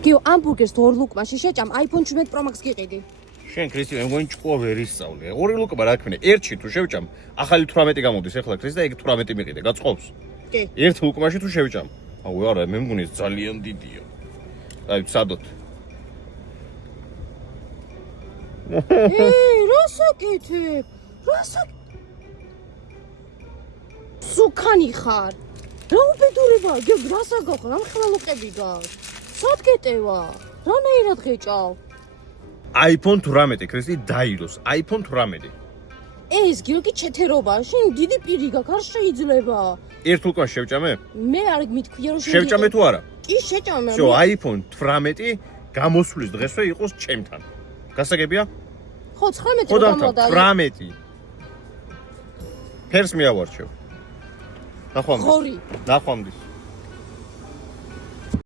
გიო ამბურგერს ორ ლუკმაში შეჭამ iPhone 17 Pro Max გიყიდი. შენ ქრისტი მე მგონი ჭკუა ვერ ისწავლე. ორი ლუკმა რა ქნა, ერთში თუ შევჭამ, ახალი 18 გამოდის ახლა ქრისტი და ეგ 18 მიყიდე, გაწყობს. კი. ერთ ლუკმაში თუ შევჭამ. აუ არა, მე მგონი ძალიან დიდია. აი, ვცადოთ. რასაკეთებ? სუკანი ხარ. რა უბედურება, გეგ რასაგახარ, ამ ხელალოყები გავს. სად გეტევა? რანაირად ღეჭავ? iPhone 18 ქრისტი დაიროს, iPhone 18. ეს გიორგი ჩეთერობა, შენ დიდი პირი გაქვს, არ შეიძლება. ერთ ლუკმაში შევჭამე? მე არ მითქვია რომ შევჭამე თუ არა? კი შეჭამე. всё, iPhone 18 გამოსვლის დღესვე იყოს ჩემთან. გასაგებია? ხო 19 ხო რომ დამთავრდა, გამოდა. 18. ფერს მიავარჩევ. ნახვამდის. ხორი. ნახვამდის.